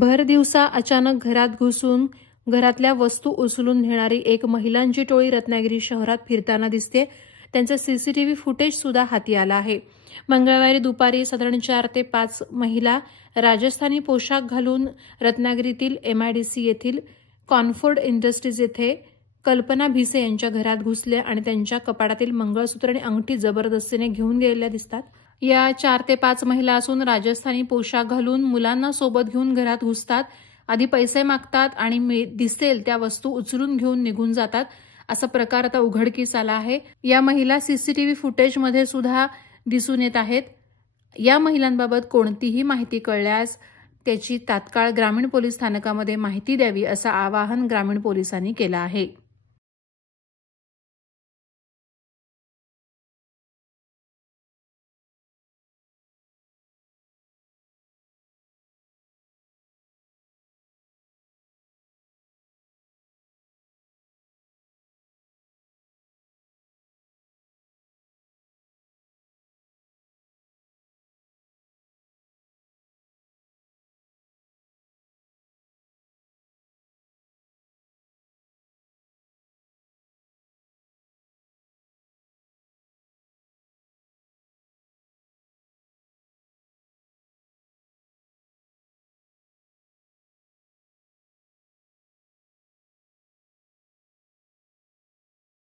भर दिवसा अचानक घरात घुसून घरातल्या वस्तू उचलून नेणारी एक महिलांची टोळी रत्नागिरी शहरात फिरताना दिसते। त्यांचं सीसीटीव्ही फुटेज सुद्धा हाती आलं आहे। मंगळवारी दुपारी साधारण 4 ते 5 महिला राजस्थानी पोशाख घालून रत्नागिरीतील MIDC येथील कॉन्फोर्ड इंडस्ट्रीज येथे कल्पना भिसे यांच्या घरात घुसल्या आणि त्यांच्या कपाटातील मंगळसूत्र आणि अंगठी जबरदस्तीने घेऊन गेलेल्या दिसतात। या 4 ते 5 महिला असून राजस्थानी पोशाख घालून मुलांना सोबत घेऊन घरात घुसतात। आधी पैसे मागतात आणि दिसेल त्या वस्तू उचलून घेऊन निघून जातात। असा प्रकार आता उघडकीस आला आहे। या महिला सीसीटीव्ही फुटेजमध्ये सुद्धा दिसून येत आहेत। या महिलांबाबत कोणतीही माहिती कळल्यास त्याची तात्काळ ग्रामीण पोलीस स्थानकामध्ये माहिती द्यावी असं आवाहन ग्रामीण पोलिसांनी केलं आहे।